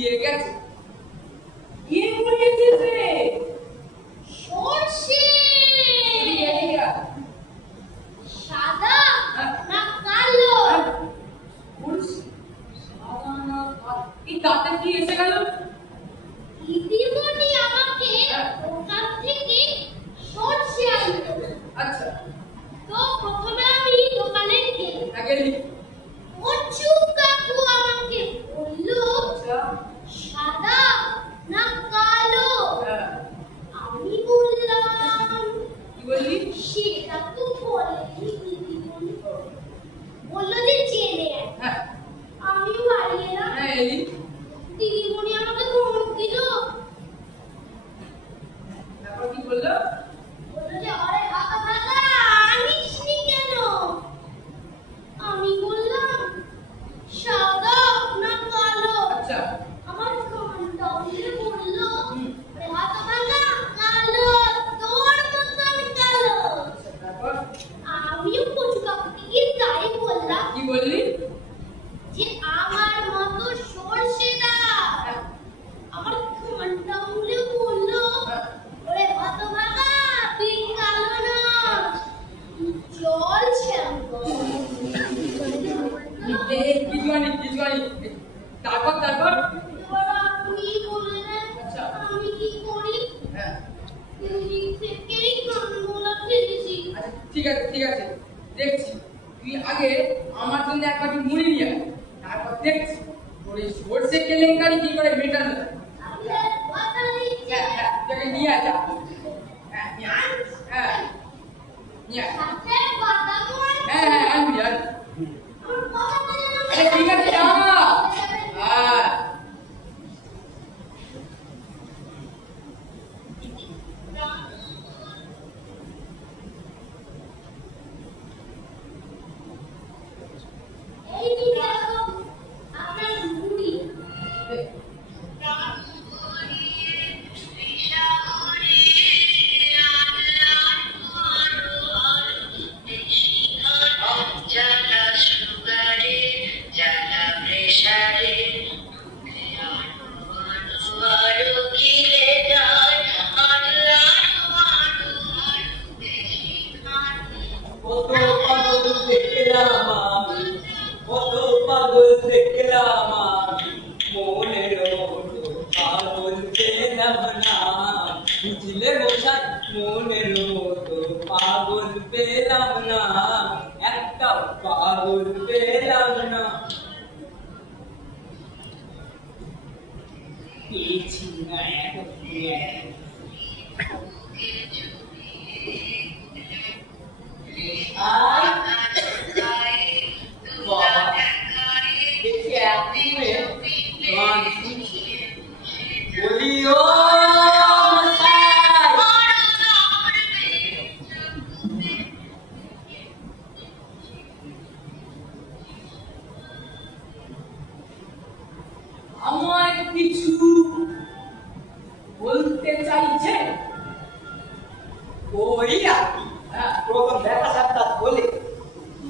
গুলিয়ে গেছে। কে গুলিয়ে দিয়েছে? সরষে। সাদা না কালো? সাদা না কালো? এই তাতে কি এসে গেল? দিদিমণি আমাকে দোকান থেকে সরষে আনতো। আচ্ছা, তো প্রথমে আমি দোকানে গেলি। কচু কাকু আমাকে বললো সাদা না কালো? আমি বললাম, কি বললি? সেটা তো বলেনি দিদিমণি, বললো যে চেনে। আমি বাড়ি এলাম। দিদিমণি আমাকে ধমক দিল। তারপর কি বললো? বললো যে আরে হাতা ভাগা আনিসনি কেন? আমি বললাম সাদা না কালো? আচ্ছা, আমার কানটা উড়ে বললো আরে হাতা ভাগা কালো, তোর মতন কালো। তারপর আমিও কচু কাকুকে গিয়ে তাই বললাম। কি বললি? যে আমার মতো সরষেটা। আমার কানটা উড়ে বললো ওরে হতভাগা তুই কালো না, জল শ্যাম্পু। তারপর তারপর এবার আপনি বললেন আমি কি করি? দিদি থেকেই কানগুলো ফেলেছি। ঠিক আছে, ঠিক আছে, দেখছি। তুই আগে আমার জন্য এক বাটি মুড়ি নিয়ে আয়, তারপর দেখছি তোর এই সরষে কেলেঙ্কারি কি করে মেটানো যায়। তোকে নিয়ে আয়, যা। নিয়ে আয়। আনবি, আনবি। ঠিক আছে, যা। আমার কিছু বলতে চাইছে? ওই আর কি, প্রথম দেখা সাক্ষাৎ বলে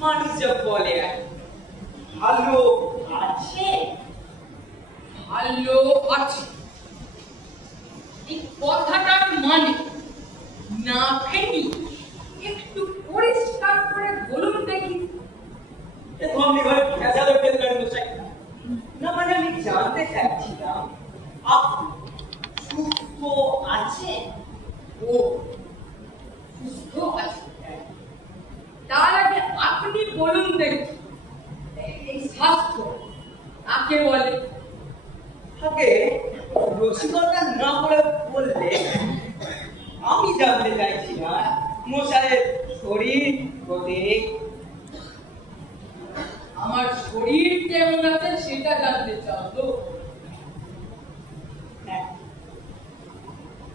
মানুষ যা বলে আর ভালো আছে। ভালো আছে এই কথাটার মানে না ফেনি একটু পরিষ্কার করে বলুন দেখি। আপনি ঘরে ভেজালো টেলবেন মশাই না, মানে আমি জানতে চাইছিলাম আপনি সুস্থ আছেন? ও সুস্থ আছে, তার আগে আপনি বলুন দেখি এই স্বাস্থ্য কাকে বলে? আগে রসিকতা না করে বললে আমি জানতে চাইছি না মশাইয়ের শরীর প্রতীক। আমার শরীর কেমন আছে সেটা জানতে চাও তো?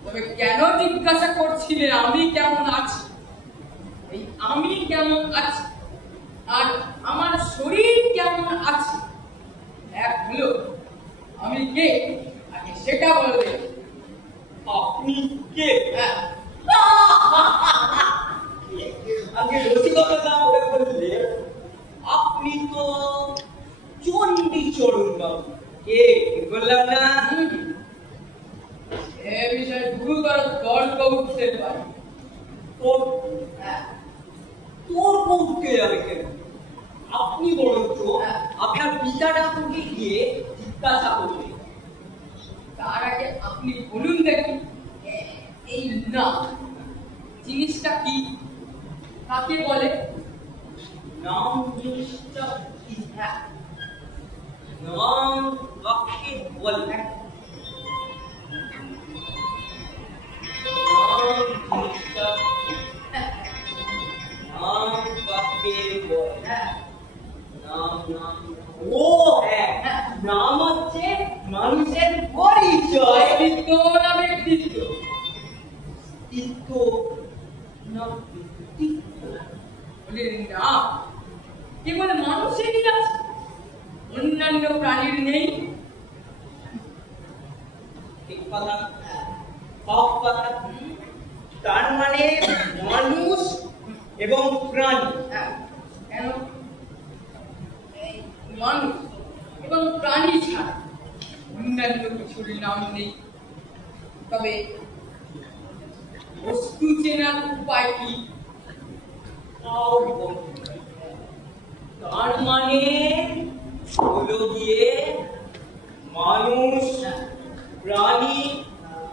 তবে কেন জিজ্ঞাসা করছিলে আমি কেমন আছি? এই আমি কেমন আছি আর আমার শরীর কেমন আছে এক হলো। আমি কে আগে সেটা বলবে। আপনি কে? আগে রসিকতা না করে বললে আপনি তো চণ্ডীচরণ বাবু। কে বললাম না এ বিষয়ে গুরুতর তর্ক উঠতে পারে। তোর হ্যাঁ, তোর উঠতে যাবে কেন? আপনি বরঞ্চ আপনার পিতাটাকে গিয়ে জিজ্ঞাসা করবেন। তার আগে আপনি বলুন দেখি এই না জিনিসটা কি, কাকে বলে? নাম জিনিসটা কি? হ্যাঁ, নাম কাকে বলে? নাম জিনিসটা নাম কাকে বলে? হ্যাঁ, নাম ও হ্যাঁ, নাম হচ্ছে মানুষের পরিচয়। অস্তিত্ব না ব্যক্তিত্ব? অস্তিত্ব না ব্যক্তিত্ব? বলে না, কেবল মানুষেরই আছে, অন্যান্য প্রাণীর নেই। ঠিক কথা, সব কথা। তার মানে মানুষ এবং প্রাণী। হ্যাঁ, কেন? এই মানুষ এবং প্রাণী ছাড়া অন্যান্য কিছুর নাম নেই। তবে বস্তু চেনার উপায় কি? তাও বলতে হবে। তার মানে হলো গিয়ে মানুষ, প্রাণী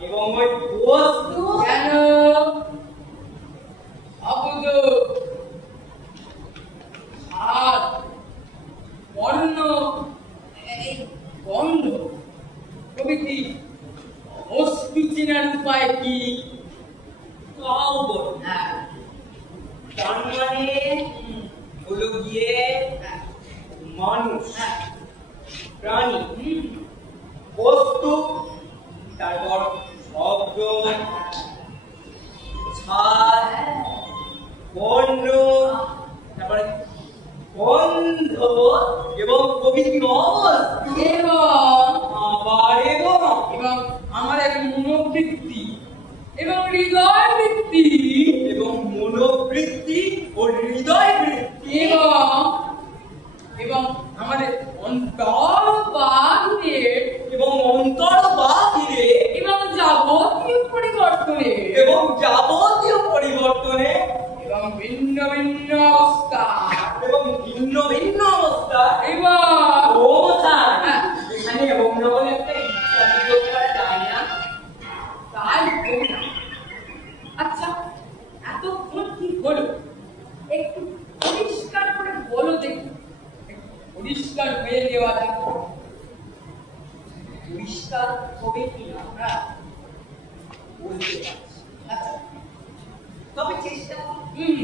এবং ওই বস্তু। কেন? শব্দ, স্বাদ, বর্ণ, এই গন্ধ প্রভৃতি বস্তু চেনার উপায় কি? তাও বল। হ্যাঁ, তার মানে হলো গিয়ে মানুষ, প্রাণী, বস্তু, তারপর শব্দ, স্বাদ, বর্ণ, তারপরে গন্ধ এবং প্রভৃতি অবস্থা। এবং আবার এবং এবং আমাদের মনোবৃত্তি এবং হৃদয় বৃত্তি এবং মনোবৃত্তি ও হৃদয় বৃত্তি এবং এবং আমাদের অন্তর বাহিরে এবং অন্তর বাহিরে এবং যাবতীয় পরিবর্তনে এবং যাবতীয় পরিবর্তনে এবং ভিন্ন ভিন্ন অবস্থা এবং ভিন্ন ভিন্ন অবস্থা এবং অবস্থান। এখানে এবং না বলে একটা ইত্যাদি যোগ করা যায় না? তাই হোক না। আচ্ছা, এতক্ষণ কি হলো একটু পরিষ্কার করে বলো দেখি, একটু পরিষ্কার হয়ে দেওয়া দেখো। পরিষ্কার হবে কি না হ্যাঁ, বলতে পারছি। আচ্ছা, তবে চেষ্টা করো।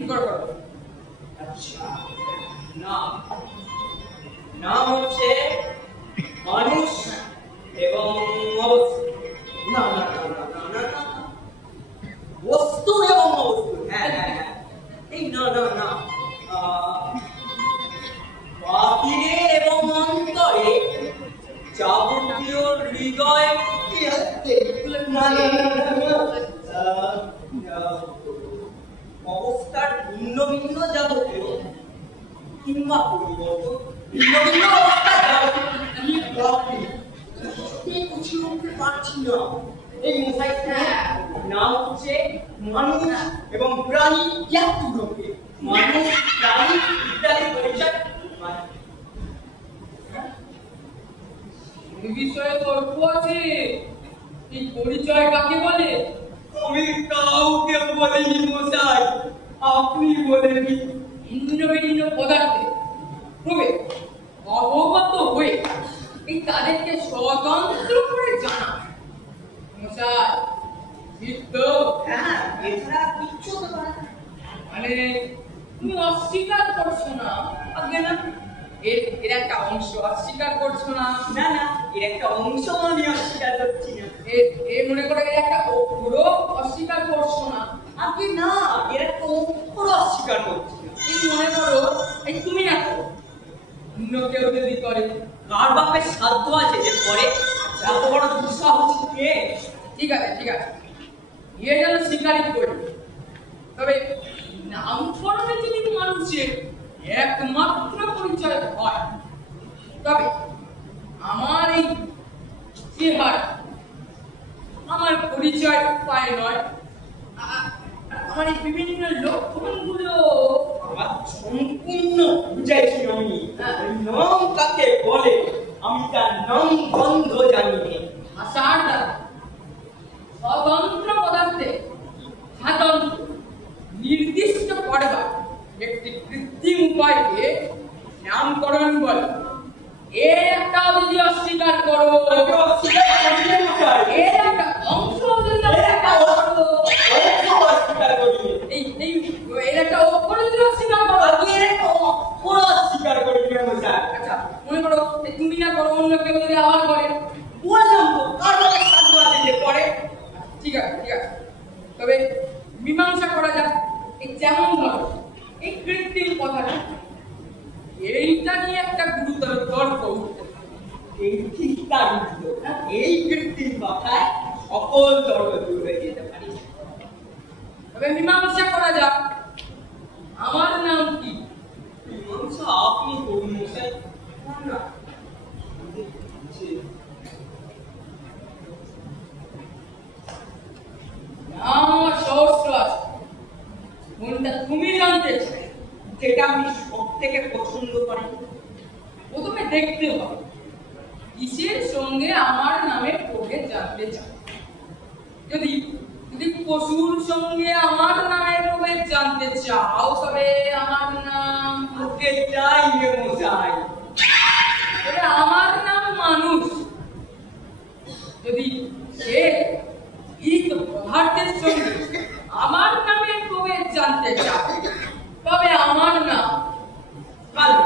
করো। আচ্ছা, নাম নাম হচ্ছে মানুষ এবং অবস্থা। না না না না না না না, বস্তু এবং অবস্থা। হ্যাঁ হ্যাঁ হ্যাঁ, এই না না না, বাহিরে এবং অন্তরে যাবতীয় হৃদয় কি হচ্ছে? না না না না না, অবস্থার ভিন্ন ভিন্ন যাবতীয় কিংবা পরিবর্তন, ভিন্ন ভিন্ন অবস্থা কিছু করতে পারছি না। এই মশাই নাম হচ্ছে মানুষ এবং প্রাণী, একটুকে মানুষ, প্রাণী ইত্যাদি পরিচয়। এই বিষয়ে তর্ক আছে, এই পরিচয় কাকে বলে? আমি কাউকে বলিনি মশাই, আপনি বলেনি। ভিন্ন ভিন্ন পদার্থে প্রভেদ অবগত হয়ে এই তাদেরকে স্বতন্ত্র করে জানা। মশাই, ঠিক তো? হ্যাঁ, এছাড়া কিচ্ছু হতে পারে না। মানে তুমি অস্বীকার করছো না? আগে না, এর একটা অংশ অস্বীকার করছো না? না না, এর একটা অংশ আমি অস্বীকার করছি না। মনে করে এর একটা পুরো অস্বীকার করছো না? আগে না, এর একটা অক্ষর অস্বীকার করছি না। এই মনে করো এই তুমি না করো, অন্য কেউ যদি করে, কার বাপের সাধ্য আছে যে করে? এত বড় দুঃসাহস কে? ঠিক আছে ঠিক আছে, এ যেন স্বীকারই করি। তবে নামকরণে যদি মানুষের একমাত্র পরিচয় হয়, তবে আমার এই চেহারা, আমার পরিচয় উপায় নয়, আমার এই বিভিন্ন লক্ষণগুলো আমার সম্পূর্ণ বুঝাইছি আমি। নাম কাকে বলে আমি তার নাম গন্ধ জানি নে। ভাষার দ্বারা স্বতন্ত্র পদার্থে স্বাতন্ত্র নির্দিষ্ট করবার একটি কৃত্রিম উপায়কে নামকরণ বলে। এর একটা যদি অস্বীকার করো, এর একটা অংশ যদি অস্বীকার করো, এর একটা অক্ষর যদি অস্বীকার করো, আচ্ছা মনে করো তুমি না করো, অন্য কেউ যদি আবার করে, বললাম তো কারণ সাধু আছে যে করে। ঠিক আছে ঠিক আছে, তবে মীমাংসা করা যাক। এই যেমন ধরো এই কৃত্রিম কথাটা, এইটা নিয়ে একটা গুরুতর তর্ক উঠতে পারে। এই ঠিক তার উল্টো। এই কৃত্রিম কথায় সকল তর্ক দূর হয়ে যেতে পারে। তবে মীমাংসা করা যাক, আমার নাম কি? মীমাংসা আপনি করুন মশাই। না আমার সহস্র আছে, কোনটা তুমি জানতে চাই? যেটা আমি সব থেকে পছন্দ করি। প্রথমে দেখতে হবে কিসের সঙ্গে আমার নামের প্রভেদ জানতে চাও। যদি যদি পশুর সঙ্গে আমার নামের প্রভেদ জানতে চাও, তবে আমার নাম ওকে চাই রে মশাই। তবে আমার নাম মানুষ। যদি সে ঈদ পদার্থের সঙ্গে আমার নামের প্রভেদ জানতে চাও, তবে আমার নাম কালো।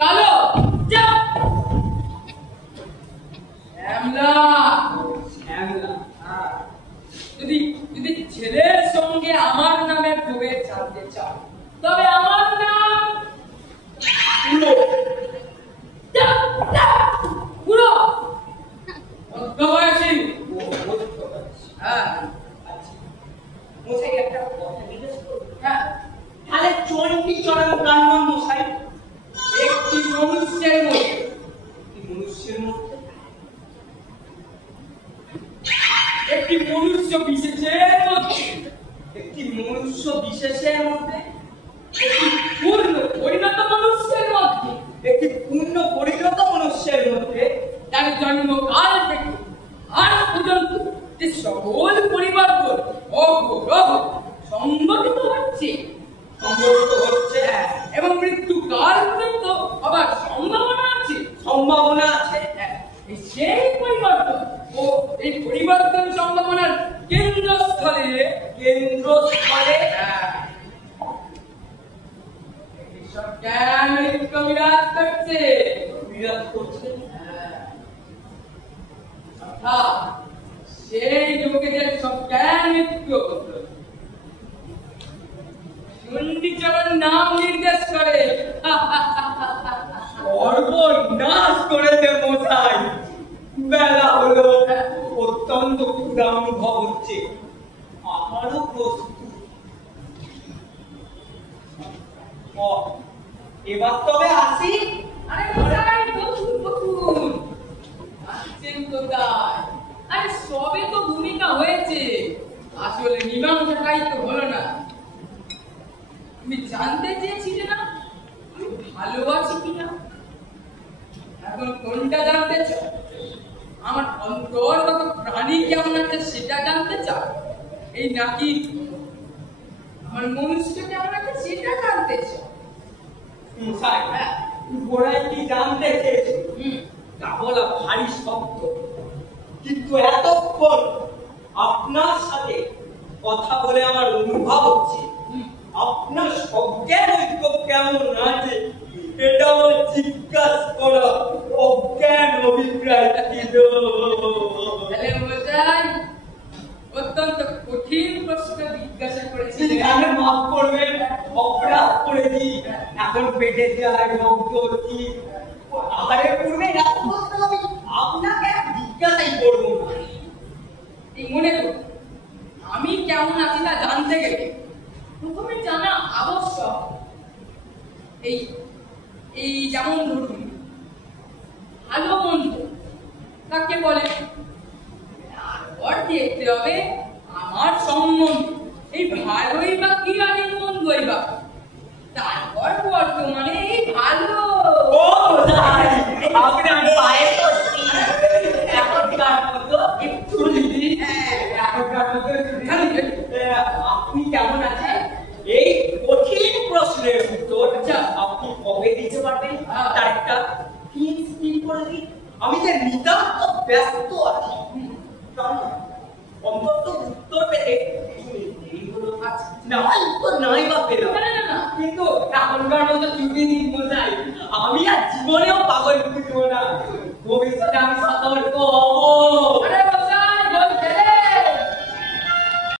কালো যাও। শ্যামলা। শ্যামলা। যদি যদি ছেলের সঙ্গে আমার নামের প্রভেদ জানতে চাও, তবে আমার নাম পুরো। যাও, যাও, পুরো। মধ্যবয়সী। হ্যাঁ আচ্ছা মশাই একটা কথা জিজ্ঞেস করবো? হ্যাঁ, তাহলে চণ্ডী চরণ কার নাম মশাই? একটি মনুষ্যের মধ্যে, মনুষ্যের মধ্যে একটি মনুষ্য বিশেষের মধ্যে, একটি মনুষ্য বিশেষের মধ্যে, একটি পূর্ণ পরিণত মনুষ্যের মধ্যে, একটি পূর্ণ পরিণত মনুষ্যের মধ্যে তার জন্মকাল থেকে আজ পর্যন্ত যে সকল পরিবর্তন অহরহ সংঘটিত হচ্ছে এবং মৃত্যুকাল পর্যন্ত আবার সম্ভাবনা আছে। সম্ভাবনা আছে। সেই পরিবর্তন ও এই পরিবর্তন সম্ভাবনার কেন্দ্রস্থলে সব জ্ঞান বিরাজ করছে। বিরাজ করছে। সেই লোকেদের সব জ্ঞান মৃত্যু চণ্ডীচরণ নাম নির্দেশ করে। সর্বনাশ করে দে মশাই। বেলা হলো, অত্যন্ত ক্ষুধা অনুভব হচ্ছে, আমারও প্রস্তুত। এবার তবে আসি। আরে মশাই, বসুন বসুন। আসছেন কোথায়? আরে সবে তো ভূমিকা হয়েছে, আসলে মীমাংসাটাই তো হলো না। তুমি জানতে চেয়েছিলে না আমি ভালো আছি কিনা? এখন কোনটা জানতে চাও? আমার অন্তর্গত প্রাণী কেমন আছে সেটা জানতে চাও? এই নাকি আমার মনুষ্য কেমন আছে সেটা জানতে চাও? মশাই, গোড়ায় কি জানতে চেয়েছে তা বলা ভারী শক্ত, কিন্তু এতক্ষণ আপনার সাথে কথা বলে আমার অনুভব হচ্ছে আপনার সজ্ঞান ঐক্য কেমন আছে এটা আমার জিজ্ঞাসা করা অজ্ঞান অভিপ্রায় ছিল। তাহলে বোঝাই অত্যন্ত কঠিন প্রশ্ন জিজ্ঞাসা করেছিলেন। আমি মাফ করবেন, অপরাধ করেছি, এখন পেটে যায় রক্ত হচ্ছি। আহারের পূর্বে আমি আপনাকে জিজ্ঞাসাই করবো না। এই মনে করুন, আমি কেমন আছি তা জানতে গেলে প্রথমে জানা আবশ্যক। এই এই যেমন ধরুন ভালো মন্দ কাকে বলে। তারপর দেখতে হবে আমার সম্বন্ধে এই ভালোই বা কি আর এই মন্দই বা। তারপর বর্তমানে এই ভালো। ও ভাই, আপনার পায়ে পড়ছি। এখনকার মতো একটু দিদি, এখনকার মতো আপনি কেমন আছেন? এই কঠিন প্রশ্নের উত্তর আপনি কবে দিতে পারবেন তার একটা স্কিম করে দিন। আমি যে নিতান্ত ব্যস্ত আছি, অন্তত উত্তর পেতে নাই বা পেলাম, কিন্তু এখনকার মতো ছুটি দিন বোঝাই আমি আর জীবনেও পাগল ফুটবো না। ভবিষ্যতে আমি সতর্ক হবো।